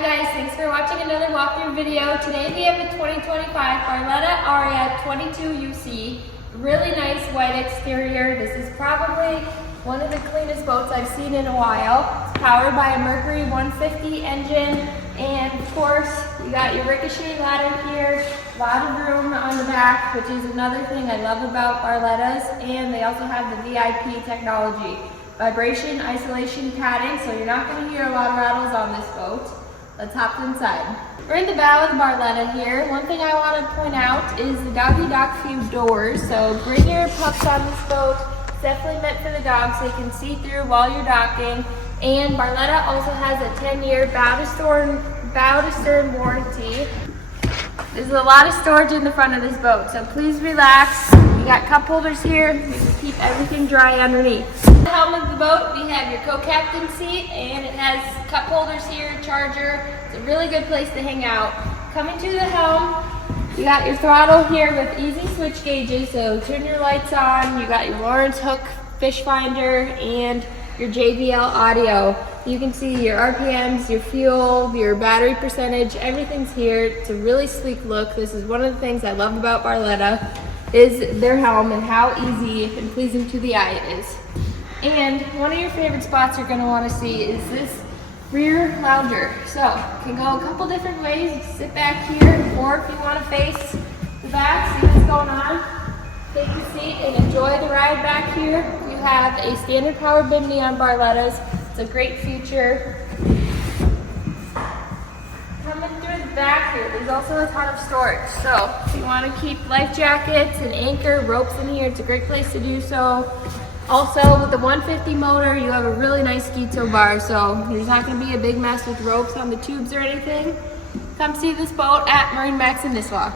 Hi guys, thanks for watching another walkthrough video. Today we have a 2025 Barletta Aria 22 UC. Really nice white exterior. This is probably one of the cleanest boats I've seen in a while. It's powered by a Mercury 150 engine, and of course you got your ricochet ladder here. A lot of room on the back, which is another thing I love about Barlettas, and they also have the VIP technology. Vibration isolation padding, so you're not going to hear a lot of rattles on this boat. Let's hop inside. We're in the bow of the Barletta here. One thing I want to point out is the doggy dock view doors. So bring your pups on this boat. It's definitely meant for the dogs so they can see through while you're docking. And Barletta also has a 10-year bow to stern warranty. There's a lot of storage in the front of this boat, so please relax. You got cup holders here. You can keep everything dry underneath. The helm of the boat, we have your co-captain seat, and it has cup holders here, charger. It's a really good place to hang out. Coming to the helm, you got your throttle here with easy switch gauges, so turn your lights on. You got your Lawrence hook fish finder and your JBL audio. You can see your RPMs, your fuel, your battery percentage, everything's here. It's a really sleek look. This is one of the things I love about Barletta, is their helm and how easy and pleasing to the eye it is. And one of your favorite spots you're going to want to see is this rear lounger. So it can go a couple different ways. You can sit back here, or if you want to face the back, see what's going on, take the seat and enjoy the ride back here. You have a standard power bimini on Barlettas. It's a great feature. Coming through the back here, there's also a ton of storage. So if you want to keep life jackets and anchor ropes in here, it's a great place to do so. Also, with the 150 motor, you have a really nice ski tow bar, so there's not going to be a big mess with ropes on the tubes or anything. Come see this boat at MarineMax in Nisswa.